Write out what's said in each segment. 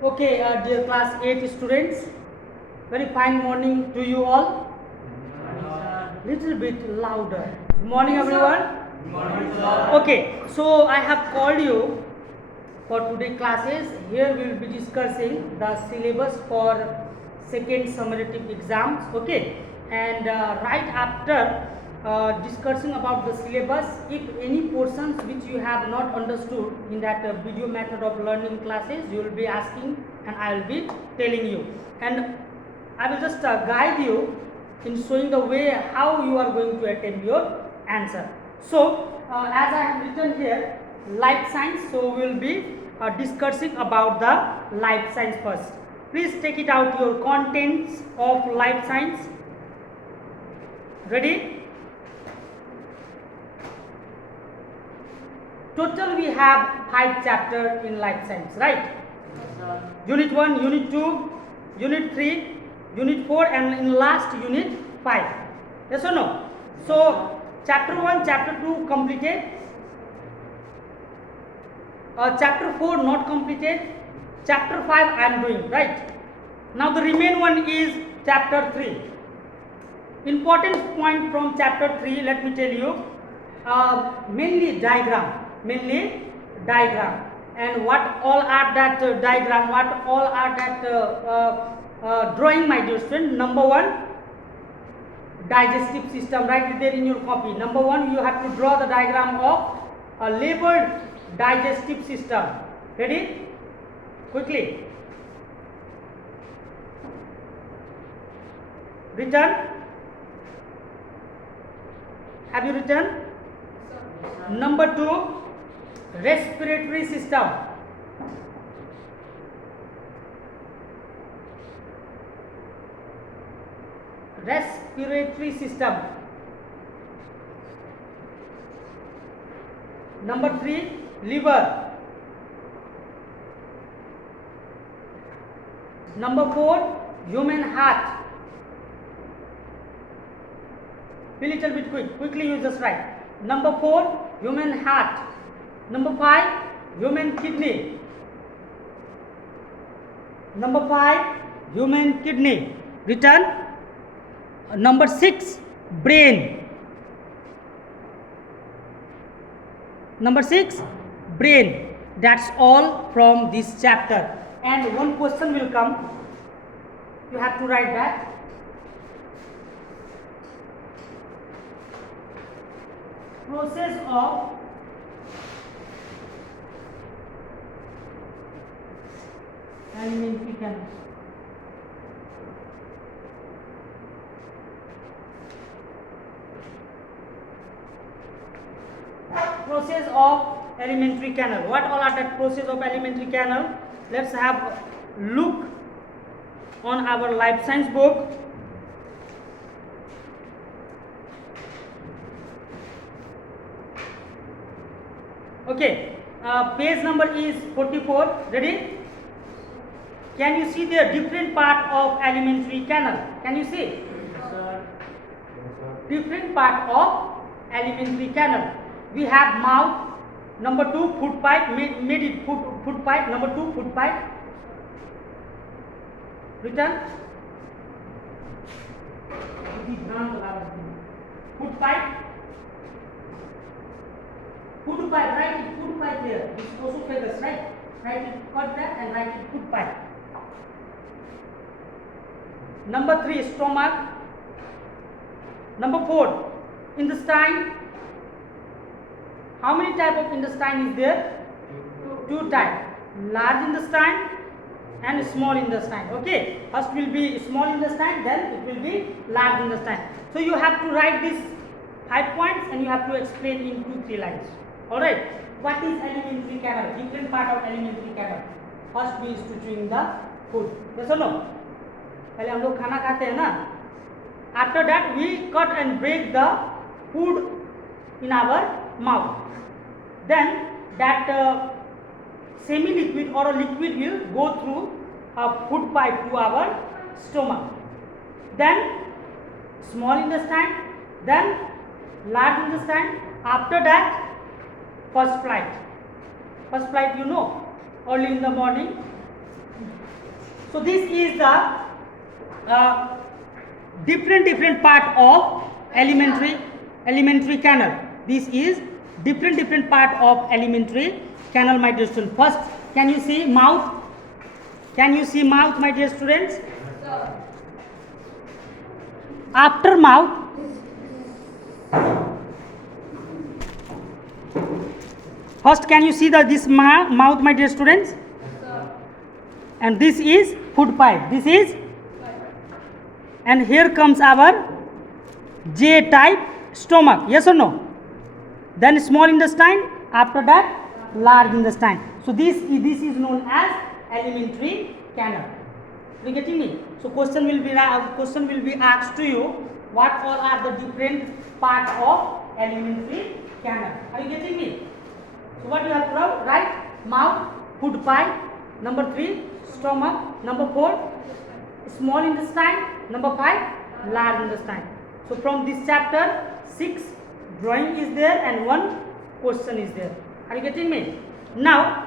Okay, dear class 8 students, very fine morning to you all. Little bit louder. Good morning, everyone. Good morning, sir. Okay, so I have called you for today classes. Here we will be discussing the syllabus for second summative exams. Okay, and right after discussing about the syllabus, if any portions which you have not understood in that video method of learning classes, you will be asking and I will be telling you, and I will just guide you in showing the way how you are going to attempt your answer. So as I have written here, life science, so we will be discussing about the life science first. Please take it out your contents of life science. Ready? Total we have 5 chapters in life science, right? Unit 1, unit 2, unit 3, unit 4 and in last unit 5. Yes or no? So chapter 1, chapter 2 completed. Chapter 4 not completed. Chapter 5 I am doing, right? Now the remaining one is chapter 3. Important point from chapter 3, let me tell you, mainly diagram, and what all are that diagram, what all are that drawing, my dear student. Number 1, digestive system, write it there in your copy. Number 1, you have to draw the diagram of a labeled digestive system. Ready? Quickly. Written? Have you written? Number 2, respiratory system. Respiratory system. Number 3, liver. Number 4, human heart. Be little bit quickly you just write. Number 4, human heart. Number 5, human kidney. Number 5, human kidney. Written. Number 6, brain. Number 6, brain. That's all from this chapter. And one question will come. You have to write that. Process of alimentary canal. Process of alimentary canal. What all are that process of alimentary canal? Let's have a look on our life science book. Okay, page number is 44. Ready? Can you see the different part of alimentary canal? Can you see? Yes, sir. Different part of alimentary canal. We have mouth. Number 2, food pipe. Made it food pipe. Number 2, food pipe. Written. Food pipe. Food pipe. Write it. Food pipe there. It's also famous, right? Write it. Cut that and write it. Food pipe. Number 3, stomach. Number 4, intestine. How many type of intestine is there? 2 type. Large intestine and small intestine. Okay. First will be small intestine, then it will be large intestine. So you have to write these 5 points and you have to explain in 2-3 lines. Alright. What is alimentary canal? Different part of alimentary canal. First we is to chewing the food. Yes or no? पहले हम लोग खाना खाते हैं ना. After that we cut and break the food in our mouth. Then that semi-liquid or a liquid will go through a food pipe to our stomach. Then small intestine, then large intestine. After that, first flight you know, early in the morning So this is the different part of alimentary canal. This is different part of alimentary canal, my dear students. First, can you see mouth? Can you see mouth, my dear students? After mouth, first can you see this mouth, my dear students? And this is food pipe. This is, and here comes our J type stomach. Yes or no? Then small intestine. After that, large intestine. So this is known as alimentary canal. Are you getting me? So question will be asked to you. What all are the different parts of alimentary canal? Are you getting me? So what you have to write? Mouth, food pipe. Number 3, stomach. Number 4, small intestine. Number 5, large intestine. So from this chapter, 6 drawing is there and 1 question is there. Are you getting me? Now,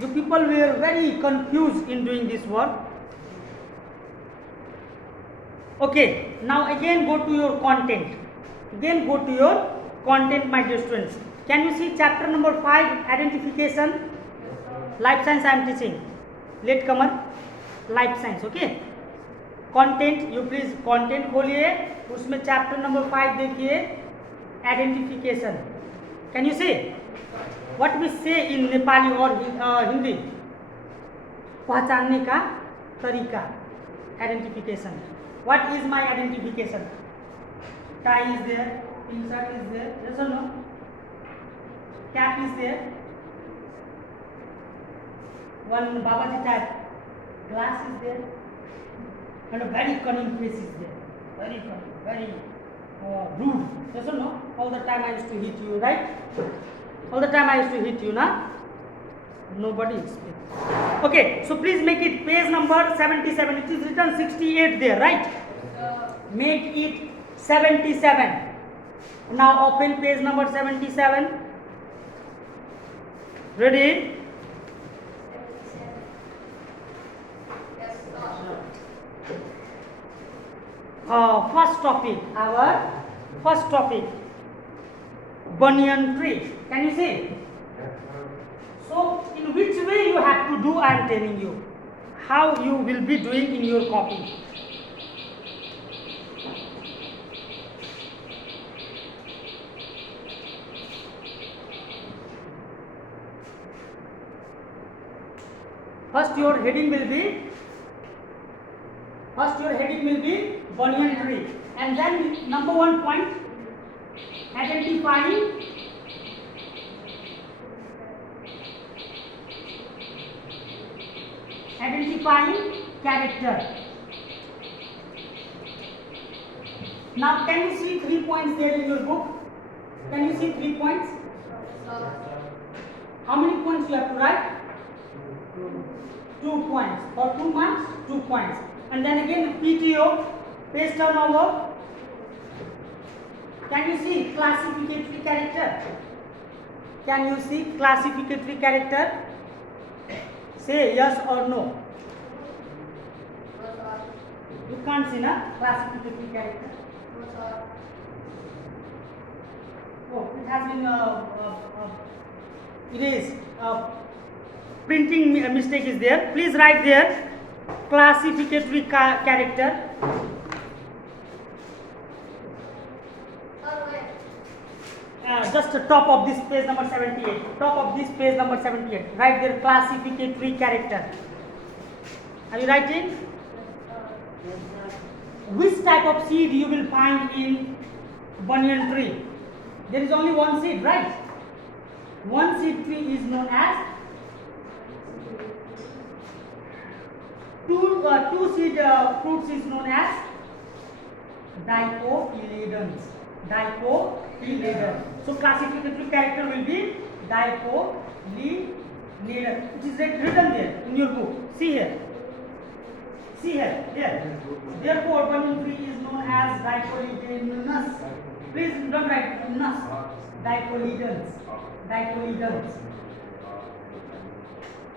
you people were very confused in doing this work. Okay, now again go to your content. My dear students. Can you see chapter number 5, identification? Life science I am teaching. Latecomer, life science. Okay. Content you please content खोलिए, उसमें chapter number 5 देखिए, identification. Can you say what we say in Nepali और हिंदी? पहचानने का तरीका, identification. What is my identification? Tie is there, insert is there, yes और no? Cap is there, one बाबाजी type glass is there, and a very cunning face is there, very cunning, very rude. Yes or no? All the time I used to hit you, right? All the time I used to hit you, na? Nobody is speaking. Okay, so please make it page number 77. It is written 68 there, right? Make it 77. Now open page number 77. Ready? Our first topic, banyan tree. Can you see? So, in which way you have to do, I am telling you. How you will be doing in your copy. First your heading will be banyan tree, and then number 1 point, identifying character. Now can you see 3 points there in your book? Can you see 3 points? How many points you have to write? 2 points. For 2 marks, 2 points. And then again PTO, page turnover. Can you see classificatory character? Can you see classificatory character? Say yes or no. You can't see na classificatory character. Oh, it has been erased. Printing mistake is there. Please write there classificatory character. Just the top of this page number 78. Top of this page number 78. Write there classificatory character. Are you writing? Which type of seed you will find in banyan tree? There is only one seed, right? One seed tree is known as two seed fruits is known as dicotyledons. So classificatory character will be dicotyledon. It is written there in your book. See here. Here. Therefore, banyan tree is known as dicotyledonous. Please don't write nus. Dicotyledons.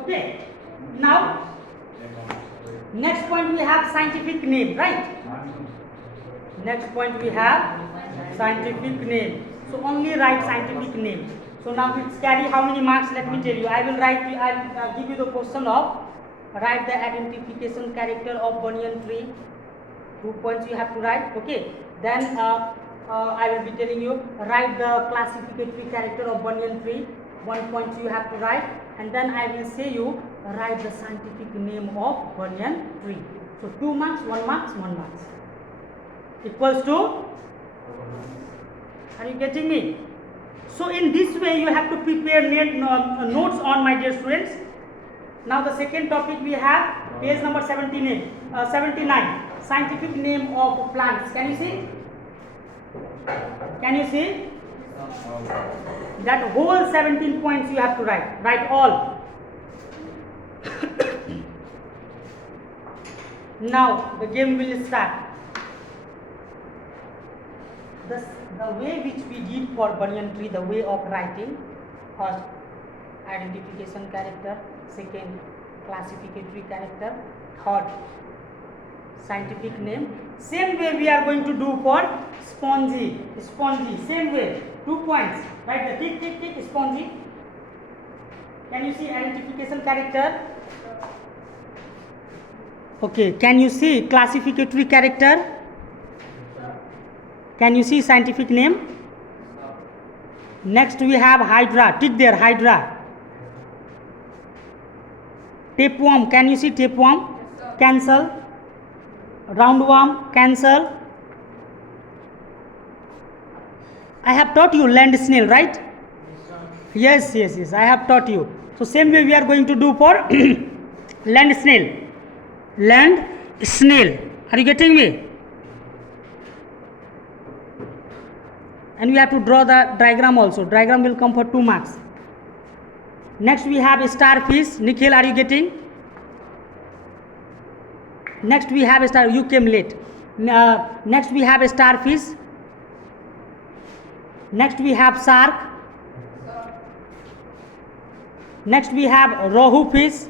Okay. Now Next point we have scientific name, right? Next point we have scientific name. So only write scientific name. So now it's carry how many marks? Let me tell you. I will write. I'll give you the question of write the identification character of banyan tree. 2 points you have to write. Okay. Then I will be telling you write the classificatory character of banyan tree. 1 point you have to write, and then I will say you write the scientific name of banyan tree. So 2 marks, 1 marks, 1 marks equals to. Are you getting me? So in this way you have to prepare notes on, my dear students. Now the second topic we have page number 79. Scientific name of plants. Can you see? Can you see? That whole 17 points you have to write. Write all. Now the game will start. The way which we did for banyan tree, the way of writing, first identification character, second classificatory character, third scientific name. Same way we are going to do for spongy. Same way, 2 points. Write the tick, spongy. Can you see identification character? Okay, can you see classificatory character? Can you see scientific name? Next we have hydra. Tick there, hydra. Tapeworm. Can you see tapeworm? Cancel. Roundworm. Cancel. I have taught you land snail, right? Yes. I have taught you. So same way we are going to do for land snail. Land snail. Are you getting me? And we have to draw the diagram also. Diagram will come for 2 marks. Next we have a starfish. Nikhil, are you getting? Next we have a star. You came late. Next we have a starfish. Next we have shark. Next we have rohu fish.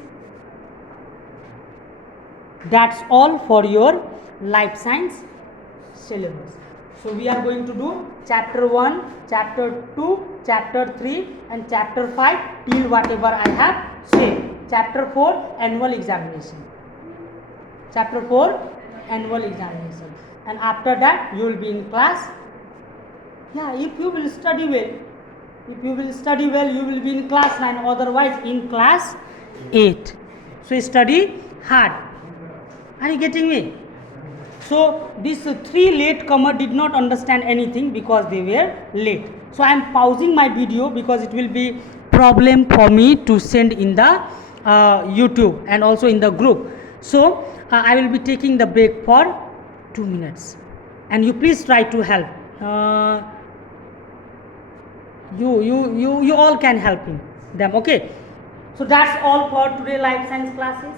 That's all for your life science syllabus. So we are going to do chapter 1, chapter 2, chapter 3 and chapter 5 till whatever I have said. Chapter 4 annual examination. Chapter 4 annual examination. And after that you will be in class. Yeah, if you will study well. You will be in class 9, otherwise in class 8. So study hard. Are you getting me? So these 3 latecomer did not understand anything because they were late. So I am pausing my video because it will be problem for me to send in the YouTube and also in the group. So I will be taking the break for 2 minutes, and you please try to help. You all can help them. Okay. So that's all for today life science classes.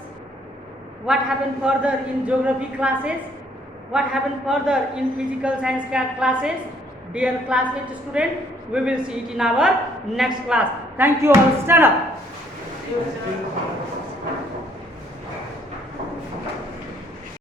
What happened further in geography classes? What happened further in physical science classes? Dear classmate student, we will see it in our next class. Thank you all. Stand up.